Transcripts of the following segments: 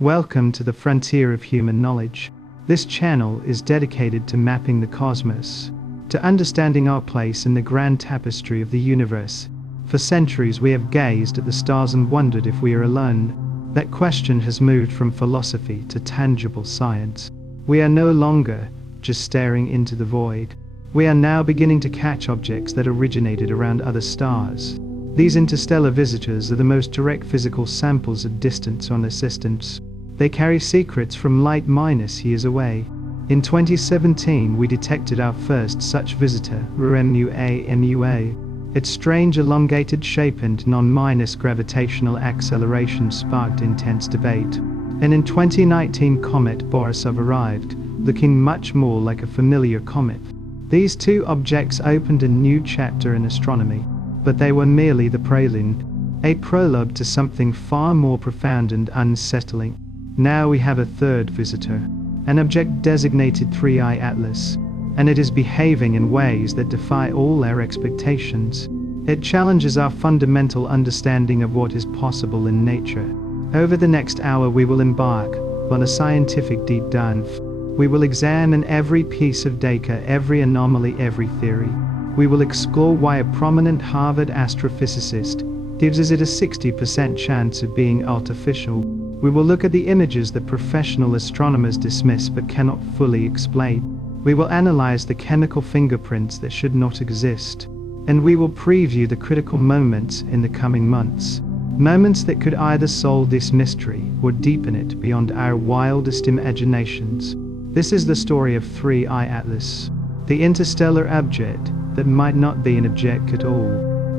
Welcome to the frontier of human knowledge. This channel is dedicated to mapping the cosmos, to understanding our place in the grand tapestry of the universe. For centuries we have gazed at the stars and wondered if we are alone. That question has moved from philosophy to tangible science. We are no longer just staring into the void. We are now beginning to catch objects that originated around other stars. These interstellar visitors are the most direct physical samples of distance on assistance. They carry secrets from light minus years away. In 2017 we detected our first such visitor, MUA. Its strange elongated shape and non-minus gravitational acceleration sparked intense debate. And in 2019 Comet Borisov arrived, looking much more like a familiar comet. These two objects opened a new chapter in astronomy, but they were merely the prelude, a prologue to something far more profound and unsettling. Now we have a third visitor, an object designated 3I Atlas, and it is behaving in ways that defy all our expectations. It challenges our fundamental understanding of what is possible in nature. Over the next hour we will embark on a scientific deep dive. We will examine every piece of data, every anomaly, every theory. We will explore why a prominent Harvard astrophysicist gives it a 60% chance of being artificial. We will look at the images that professional astronomers dismiss but cannot fully explain. We will analyze the chemical fingerprints that should not exist. And we will preview the critical moments in the coming months. Moments that could either solve this mystery or deepen it beyond our wildest imaginations. This is the story of 3I Atlas, the interstellar object that might not be an object at all.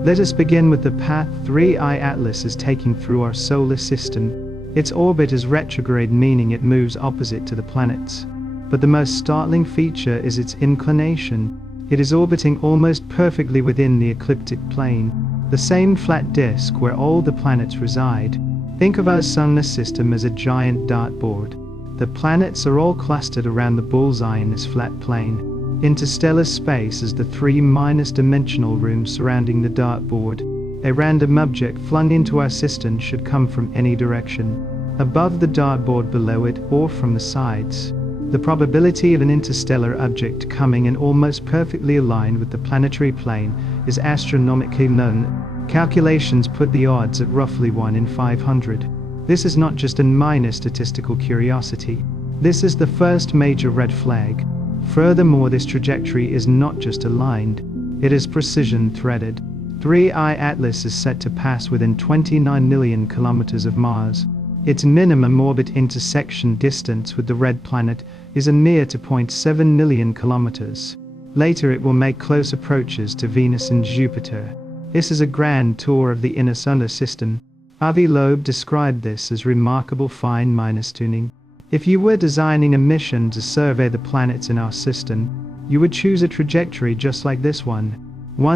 Let us begin with the path 3I Atlas is taking through our solar system. Its orbit is retrograde, meaning it moves opposite to the planets. But the most startling feature is its inclination. It is orbiting almost perfectly within the ecliptic plane, the same flat disk where all the planets reside. Think of our solar system as a giant dartboard. The planets are all clustered around the bullseye in this flat plane. Interstellar space is the three-dimensional room surrounding the dartboard. A random object flung into our system should come from any direction, above the dartboard, below it, or from the sides. The probability of an interstellar object coming in almost perfectly aligned with the planetary plane is astronomically known. Calculations put the odds at roughly 1 in 500. This is not just a minor statistical curiosity. This is the first major red flag. Furthermore, this trajectory is not just aligned, it is precision-threaded. 3I Atlas is set to pass within 29 million kilometers of Mars. Its minimum orbit intersection distance with the red planet is a mere 2.7 million kilometers. Later it will make close approaches to Venus and Jupiter. This is a grand tour of the inner solar system. Avi Loeb described this as remarkable fine-minus tuning. If you were designing a mission to survey the planets in our system, you would choose a trajectory just like this one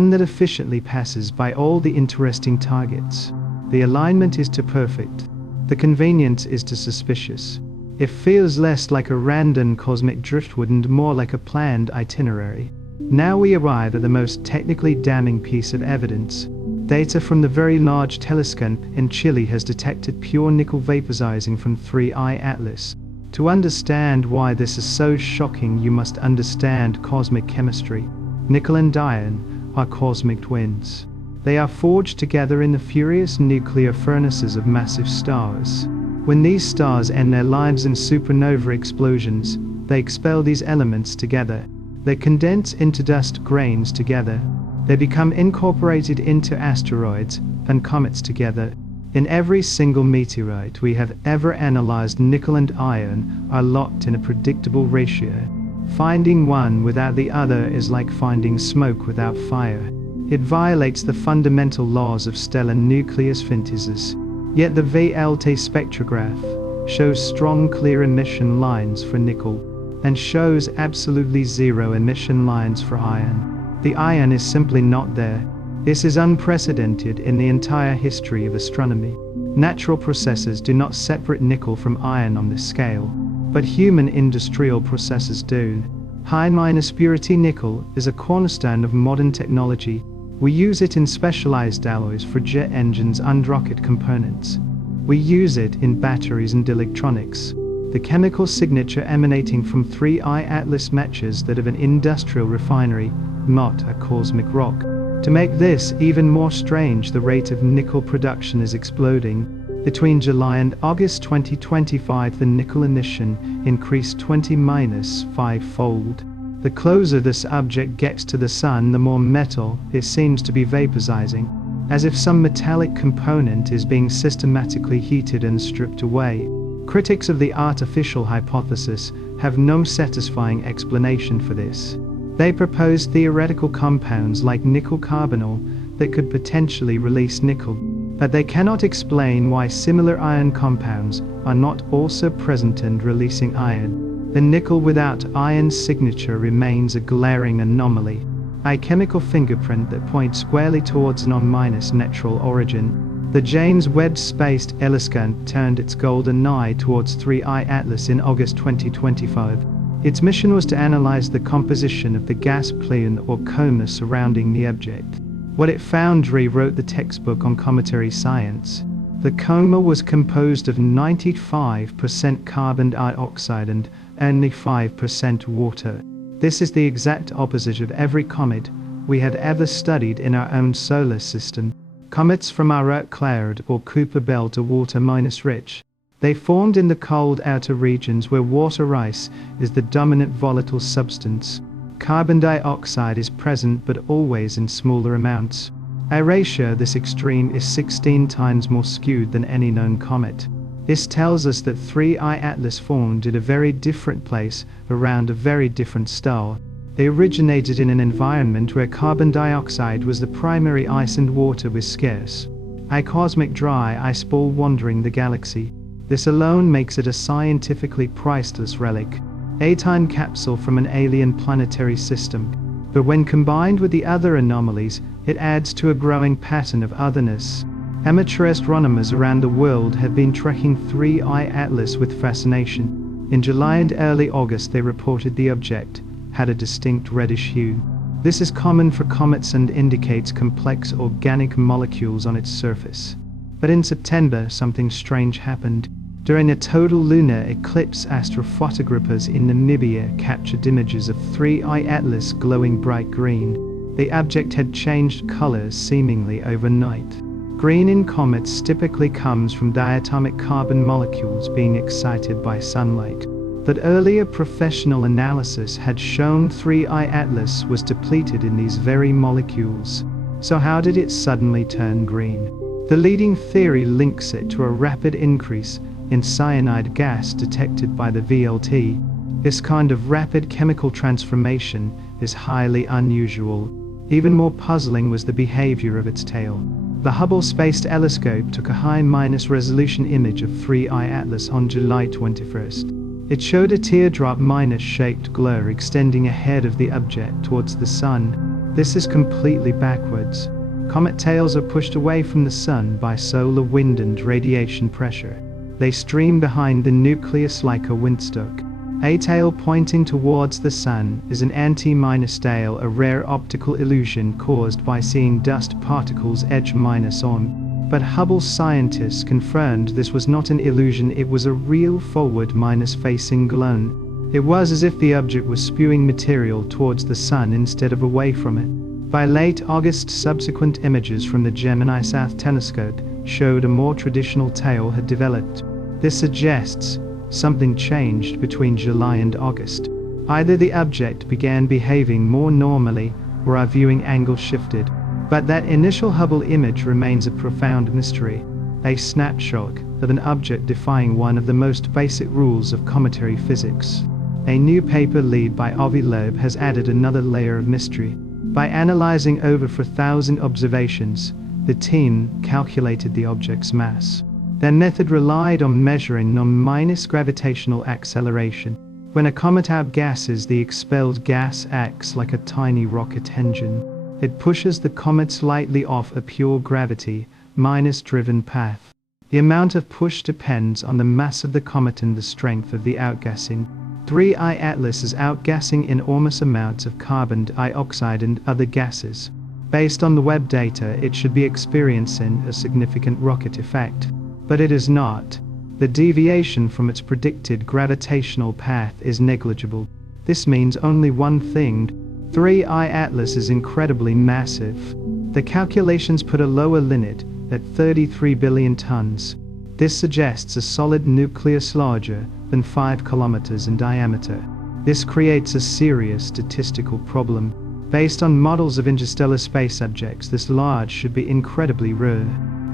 that efficiently passes by all the interesting targets. The alignment is too perfect. The convenience is too suspicious. It feels less like a random cosmic driftwood and more like a planned itinerary. Now we arrive at the most technically damning piece of evidence. Data from the Very Large Telescope in Chile has detected pure nickel vaporizing from 3I Atlas. To understand why this is so shocking, you must understand cosmic chemistry. Nickel and iron are cosmic twins. They are forged together in the furious nuclear furnaces of massive stars. When these stars end their lives in supernova explosions, they expel these elements together. They condense into dust grains together. They become incorporated into asteroids and comets together. In every single meteorite we have ever analyzed, nickel and iron are locked in a predictable ratio. Finding one without the other is like finding smoke without fire. It violates the fundamental laws of stellar nuclear synthesis. Yet the VLT spectrograph shows strong clear emission lines for nickel, and shows absolutely zero emission lines for iron. The iron is simply not there. This is unprecedented in the entire history of astronomy. Natural processes do not separate nickel from iron on this scale, but human industrial processes do. High-minus purity nickel is a cornerstone of modern technology. We use it in specialized alloys for jet engines and rocket components. We use it in batteries and electronics. The chemical signature emanating from 3I Atlas matches that of an industrial refinery, not a cosmic rock. To make this even more strange, the rate of nickel production is exploding. Between July and August 2025, the nickel emission increased 20-5-fold. The closer this object gets to the sun, the more metal it seems to be vaporizing, as if some metallic component is being systematically heated and stripped away. Critics of the artificial hypothesis have no satisfying explanation for this. They propose theoretical compounds like nickel carbonyl that could potentially release nickel, but they cannot explain why similar iron compounds are not also present and releasing iron. The nickel without iron signature remains a glaring anomaly, a chemical fingerprint that points squarely towards non-natural origin. The James Webb Space Telescope turned its golden eye towards 3I Atlas in August 2025. Its mission was to analyze the composition of the gas plume or coma surrounding the object. What it found rewrote the textbook on cometary science. The coma was composed of 95% carbon dioxide and only 5% water. This is the exact opposite of every comet we had ever studied in our own solar system. Comets from our Oort cloud or Kuiper belt are water-rich. They formed in the cold outer regions where water ice is the dominant volatile substance. Carbon dioxide is present but always in smaller amounts. A ratio this extreme is 16 times more skewed than any known comet. This tells us that 3I Atlas formed in a very different place around a very different star. They originated in an environment where carbon dioxide was the primary, ice and water was scarce. A cosmic dry ice ball wandering the galaxy. This alone makes it a scientifically priceless relic, a time capsule from an alien planetary system. But when combined with the other anomalies, it adds to a growing pattern of otherness. Amateur astronomers around the world have been tracking 3I Atlas with fascination. In July and early August they reported the object had a distinct reddish hue. This is common for comets and indicates complex organic molecules on its surface. But in September, something strange happened. During a total lunar eclipse, astrophotographers in Namibia captured images of 3I Atlas glowing bright green. The object had changed colors seemingly overnight. Green in comets typically comes from diatomic carbon molecules being excited by sunlight. But earlier professional analysis had shown 3I Atlas was depleted in these very molecules. So how did it suddenly turn green? The leading theory links it to a rapid increase in cyanide gas detected by the VLT. This kind of rapid chemical transformation is highly unusual. Even more puzzling was the behavior of its tail. The Hubble Space Telescope took a high-resolution image of 3I Atlas on July 21st. It showed a teardrop-shaped glow extending ahead of the object towards the sun. This is completely backwards. Comet tails are pushed away from the sun by solar wind and radiation pressure. They stream behind the nucleus like a windstock. A tail pointing towards the sun is an anti-tail, a rare optical illusion caused by seeing dust particles edge on. But Hubble scientists confirmed this was not an illusion, it was a real forward-facing glow. It was as if the object was spewing material towards the sun instead of away from it. By late August, subsequent images from the Gemini South Telescope showed a more traditional tail had developed. This suggests something changed between July and August. Either the object began behaving more normally, or our viewing angle shifted. But that initial Hubble image remains a profound mystery, a snapshot of an object defying one of the most basic rules of cometary physics. A new paper led by Avi Loeb has added another layer of mystery. By analyzing over 4,000 observations, the team calculated the object's mass. Their method relied on measuring non-gravitational acceleration. When a comet outgasses, the expelled gas acts like a tiny rocket engine. It pushes the comet slightly off a pure gravity, driven path. The amount of push depends on the mass of the comet and the strength of the outgassing. 3I Atlas is outgassing enormous amounts of carbon dioxide and other gases. Based on the Webb data, it should be experiencing a significant rocket effect. But it is not. The deviation from its predicted gravitational path is negligible. This means only one thing. 3I Atlas is incredibly massive. The calculations put a lower limit at 33 billion tons. This suggests a solid nucleus larger than 5 kilometers in diameter. This creates a serious statistical problem. Based on models of interstellar space objects this large should be incredibly rare.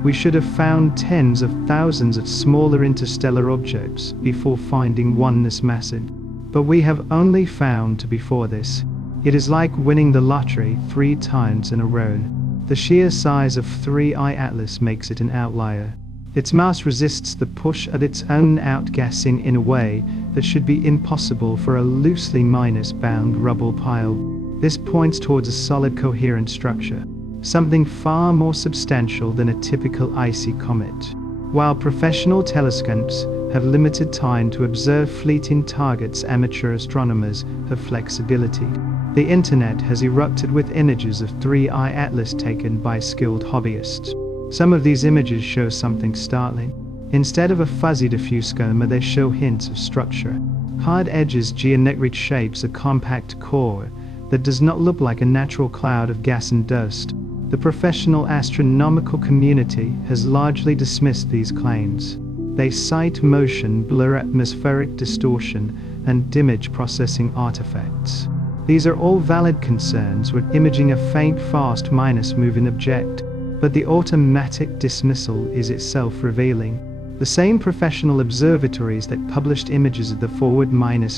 We should have found tens of thousands of smaller interstellar objects before finding one this massive. But we have only found two before this. It is like winning the lottery 3 times in a row. The sheer size of 3I Atlas makes it an outlier. Its mass resists the push of its own outgassing in a way that should be impossible for a loosely minus-bound rubble pile. This points towards a solid coherent structure, something far more substantial than a typical icy comet. While professional telescopes have limited time to observe fleeting targets, amateur astronomers have flexibility. The internet has erupted with images of 3I Atlas taken by skilled hobbyists. Some of these images show something startling. Instead of a fuzzy diffuse coma, they show hints of structure. Hard edges, geometric shapes, a compact core that does not look like a natural cloud of gas and dust. The professional astronomical community has largely dismissed these claims. They cite motion blur, atmospheric distortion, and image processing artifacts. These are all valid concerns when imaging a faint, fast, moving object, but the automatic dismissal is itself revealing. The same professional observatories that published images of the forward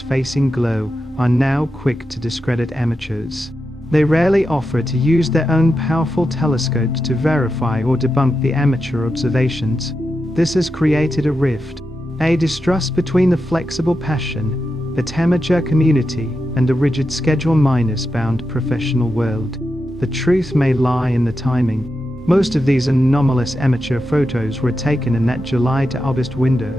facing glow are now quick to discredit amateurs. They rarely offer to use their own powerful telescopes to verify or debunk the amateur observations. This has created a rift, a distrust between the flexible passion, the amateur community, and the rigid schedule-bound professional world. The truth may lie in the timing. Most of these anomalous amateur photos were taken in that July to August window,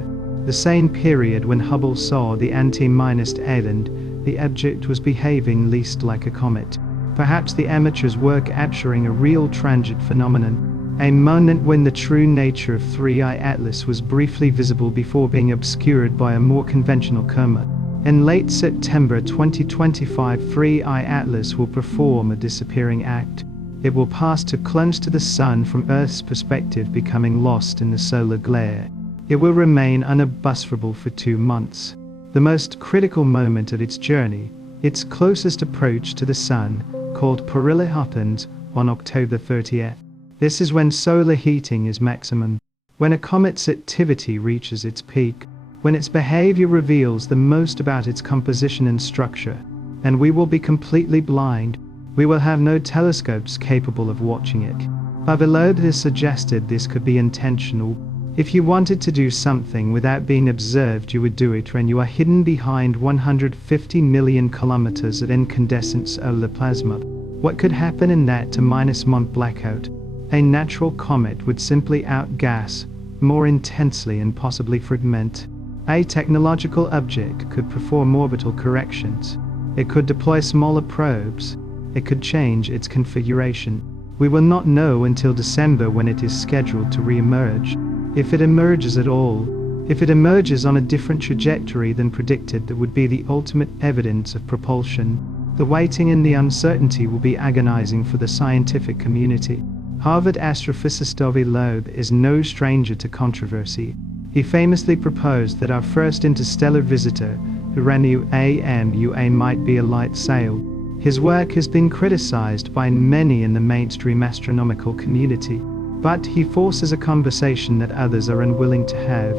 the same period when Hubble saw the anti-island. The object was behaving least like a comet. Perhaps the amateurs were capturing a real transient phenomenon, a moment when the true nature of 3I Atlas was briefly visible before being obscured by a more conventional coma. In late September 2025, 3I Atlas will perform a disappearing act. It will pass too close to the Sun from Earth's perspective, becoming lost in the solar glare. It will remain unobservable for 2 months. The most critical moment of its journey, its closest approach to the Sun, called perilyl, happens on October 30th. This is when solar heating is maximum, when a comet's activity reaches its peak, when its behavior reveals the most about its composition and structure, and we will be completely blind. We will have no telescopes capable of watching it. Avi Loeb has suggested this could be intentional. If you wanted to do something without being observed, you would do it when you are hidden behind 150 million kilometers of incandescent solar plasma. What could happen in that to -1 blackout? A natural comet would simply outgas more intensely and possibly fragment. A technological object could perform orbital corrections. It could deploy smaller probes. It could change its configuration. We will not know until December, when it is scheduled to re-emerge. If it emerges at all, if it emerges on a different trajectory than predicted, that would be the ultimate evidence of propulsion. The waiting and the uncertainty will be agonizing for the scientific community. Harvard astrophysicist Avi Loeb is no stranger to controversy. He famously proposed that our first interstellar visitor, Uranus might be a light sail. His work has been criticized by many in the mainstream astronomical community, but he forces a conversation that others are unwilling to have.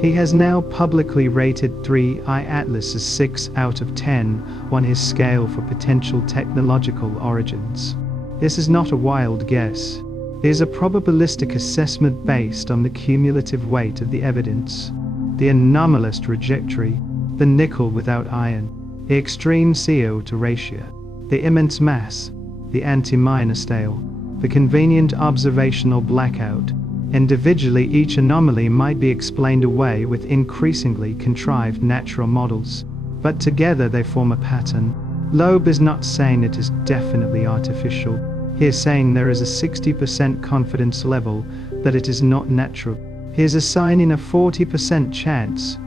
He has now publicly rated 3I Atlas as 6 out of 10 on his scale for potential technological origins. This is not a wild guess. It is a probabilistic assessment based on the cumulative weight of the evidence, the anomalous trajectory, the nickel without iron, the extreme CO2 ratio, the immense mass, the anti-scale, the convenient observational blackout. Individually, each anomaly might be explained away with increasingly contrived natural models, but together they form a pattern. Loeb is not saying it is definitely artificial. He is saying there is a 60% confidence level that it is not natural. Here's assigning a 40% chance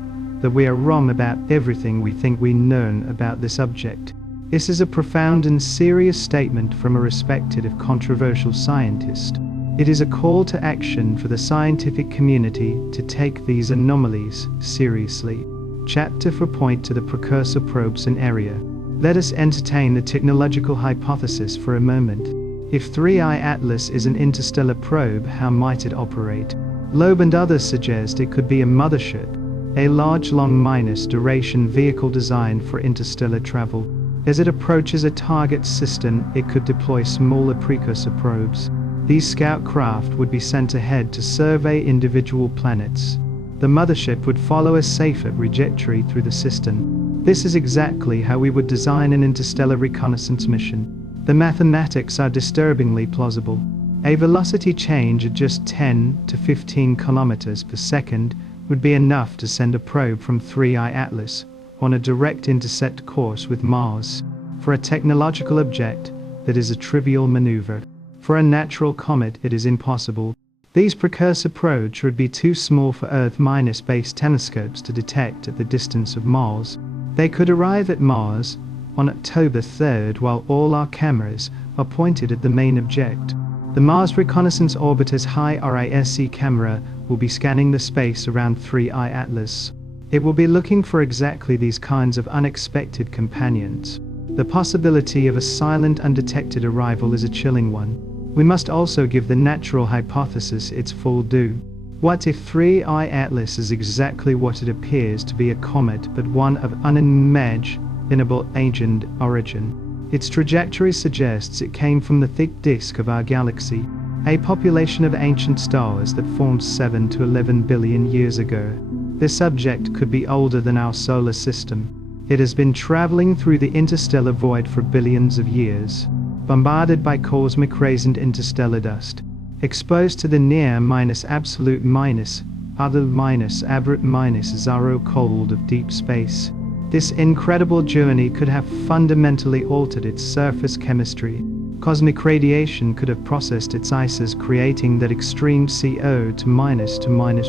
that we are wrong about everything we think we know about this object. This is a profound and serious statement from a respected if controversial scientist. It is a call to action for the scientific community to take these anomalies seriously. Chapter 4 point to the precursor probes and area. Let us entertain the technological hypothesis for a moment. If 3I Atlas is an interstellar probe, how might it operate? Loeb and others suggest it could be a mothership, a large long-duration vehicle designed for interstellar travel. As it approaches a target system, it could deploy smaller precursor probes. These scout craft would be sent ahead to survey individual planets. The mothership would follow a safer trajectory through the system. This is exactly how we would design an interstellar reconnaissance mission. The mathematics are disturbingly plausible. A velocity change of just 10 to 15 kilometers per second would be enough to send a probe from 3I Atlas on a direct intercept course with Mars. For a technological object, that is a trivial maneuver. For a natural comet, it is impossible. These precursor probes would be too small for Earth-based telescopes to detect at the distance of Mars. They could arrive at Mars on October 3rd while all our cameras are pointed at the main object. The Mars Reconnaissance Orbiter's high RISC camera will be scanning the space around 3I Atlas. It will be looking for exactly these kinds of unexpected companions. The possibility of a silent, undetected arrival is a chilling one. We must also give the natural hypothesis its full due. What if 3I Atlas is exactly what it appears to be, a comet, but one of unimaginable ancient origin? Its trajectory suggests it came from the thick disk of our galaxy, a population of ancient stars that formed 7 to 11 billion years ago. This object could be older than our solar system. It has been traveling through the interstellar void for billions of years, bombarded by cosmic rays and interstellar dust, exposed to the near minus absolute minus other minus aberrant minus zero cold of deep space. This incredible journey could have fundamentally altered its surface chemistry. Cosmic radiation could have processed its ices, creating that extreme CO to minus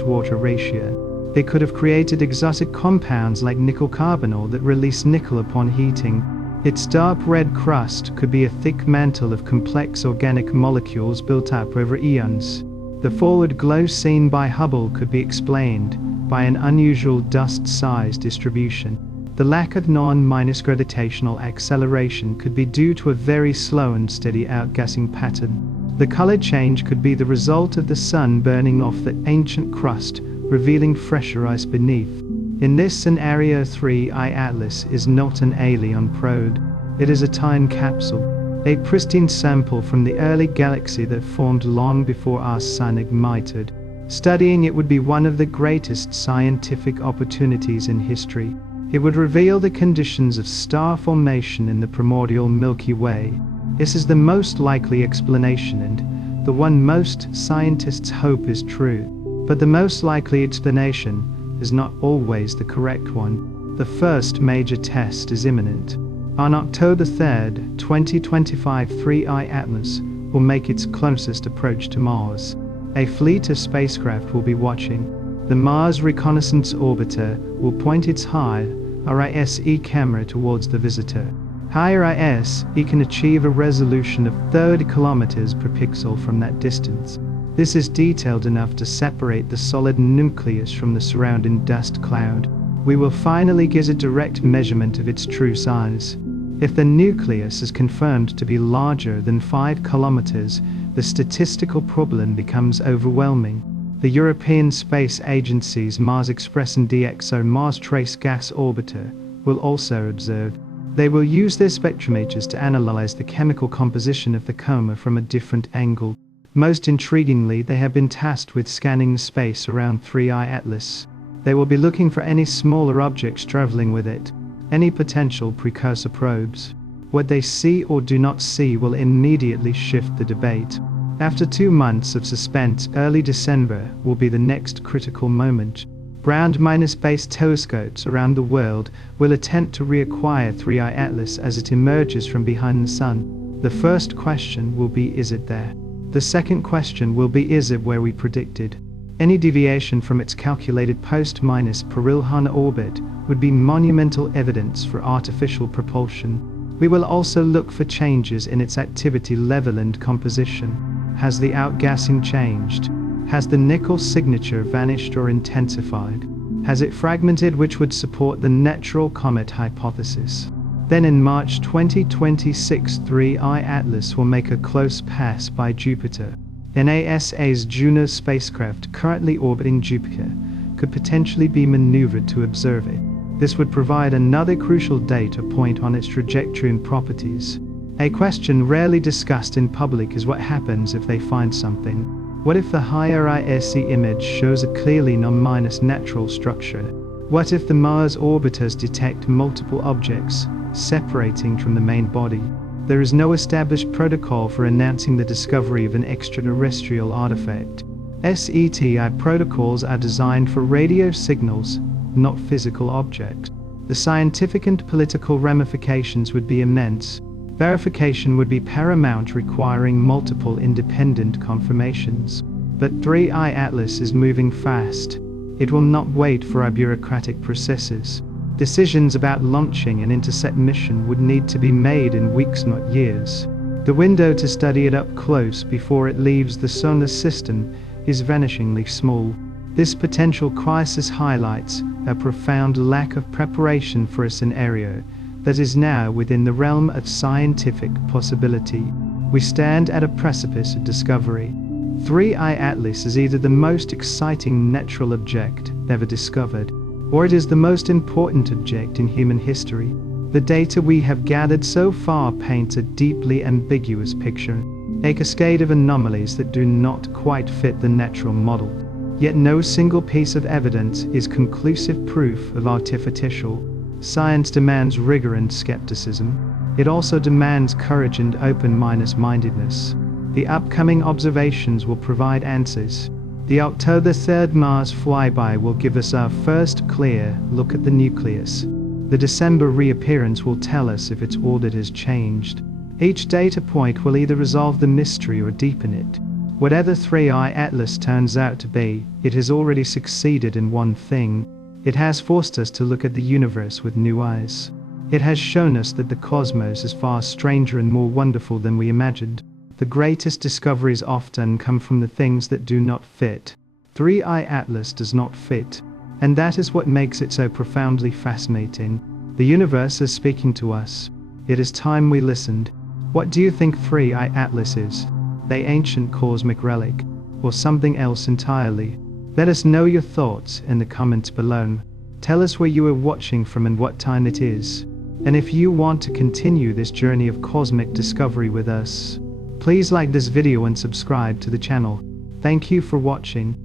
water ratio. They could have created exotic compounds like nickel carbonyl that release nickel upon heating. Its dark red crust could be a thick mantle of complex organic molecules built up over eons. The forward glow seen by Hubble could be explained by an unusual dust size distribution. The lack of non-gravitational acceleration could be due to a very slow and steady outgassing pattern. The color change could be the result of the sun burning off the ancient crust, revealing fresher ice beneath. In this scenario, 3I Atlas is not an alien probe. It is a time capsule, a pristine sample from the early galaxy that formed long before our sun ignited. Studying it would be one of the greatest scientific opportunities in history. It would reveal the conditions of star formation in the primordial Milky Way. This is the most likely explanation and the one most scientists hope is true. But the most likely explanation is not always the correct one. The first major test is imminent. On October 3rd, 2025, 3I Atlas will make its closest approach to Mars. A fleet of spacecraft will be watching. The Mars Reconnaissance Orbiter will point its high RISC camera towards the visitor. High RISC can achieve a resolution of 30 kilometers per pixel from that distance. This is detailed enough to separate the solid nucleus from the surrounding dust cloud. We will finally get a direct measurement of its true size. If the nucleus is confirmed to be larger than 5 kilometers, the statistical problem becomes overwhelming. The European Space Agency's Mars Express and DxO Mars Trace Gas Orbiter will also observe. They will use their spectrometers to analyze the chemical composition of the coma from a different angle. Most intriguingly, they have been tasked with scanning the space around 3I Atlas. They will be looking for any smaller objects traveling with it, any potential precursor probes. What they see or do not see will immediately shift the debate. After 2 months of suspense, early December will be the next critical moment. Ground-based telescopes around the world will attempt to reacquire 3I Atlas as it emerges from behind the sun. The first question will be, is it there? The second question will be, is it where we predicted? Any deviation from its calculated post-Perilhan orbit would be monumental evidence for artificial propulsion. We will also look for changes in its activity level and composition. Has the outgassing changed? Has the nickel signature vanished or intensified? Has it fragmented, which would support the natural comet hypothesis? Then in March 2026, 3I Atlas will make a close pass by Jupiter. NASA's Juno spacecraft, currently orbiting Jupiter, could potentially be maneuvered to observe it. This would provide another crucial data point on its trajectory and properties. A question rarely discussed in public is what happens if they find something. What if the higher ISE image shows a clearly non-natural structure? What if the Mars orbiters detect multiple objects separating from the main body? There is no established protocol for announcing the discovery of an extraterrestrial artifact. SETI protocols are designed for radio signals, not physical objects. The scientific and political ramifications would be immense. Verification would be paramount, requiring multiple independent confirmations. But 3I Atlas is moving fast. It will not wait for our bureaucratic processes. Decisions about launching an intercept mission would need to be made in weeks, not years. The window to study it up close before it leaves the solar system is vanishingly small. This potential crisis highlights a profound lack of preparation for a scenario that is now within the realm of scientific possibility. We stand at a precipice of discovery. 3I Atlas is either the most exciting natural object ever discovered, or it is the most important object in human history. The data we have gathered so far paints a deeply ambiguous picture, a cascade of anomalies that do not quite fit the natural model. Yet no single piece of evidence is conclusive proof of artificial. Science demands rigor and skepticism. It also demands courage and open-mindedness. The upcoming observations will provide answers. The October 3rd Mars flyby will give us our first clear look at the nucleus. The December reappearance will tell us if its orbit has changed. Each data point will either resolve the mystery or deepen it. Whatever 3I Atlas turns out to be, it has already succeeded in one thing. It has forced us to look at the universe with new eyes. It has shown us that the cosmos is far stranger and more wonderful than we imagined. The greatest discoveries often come from the things that do not fit. 3I Atlas does not fit, and that is what makes it so profoundly fascinating. The universe is speaking to us. It is time we listened. What do you think 3I Atlas is? The ancient cosmic relic, or something else entirely? Let us know your thoughts in the comments below. Tell us where you are watching from and what time it is. And if you want to continue this journey of cosmic discovery with us, please like this video and subscribe to the channel. Thank you for watching.